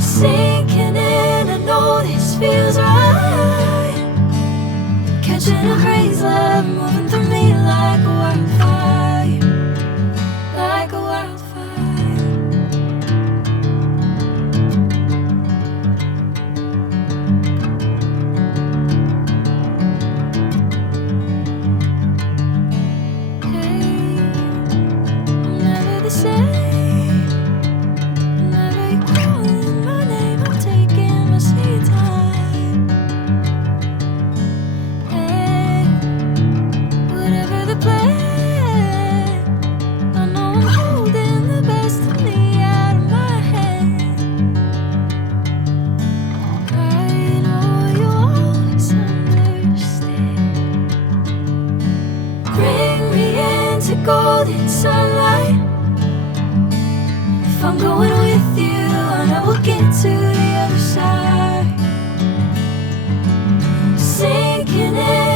Sinking in, I know this feels right. Catching a crazy love moving through me like a wildfire, like a wildfire. Hey, I'm never the same. Whenever you're calling my name, I'm taking my sweet time. Hey, whatever the plan, I know I'm holding the best of me out of my head. I know you always understand. Bring me into golden sunlight. If I'm going with you, I know we'll get to the other side. Sinking in.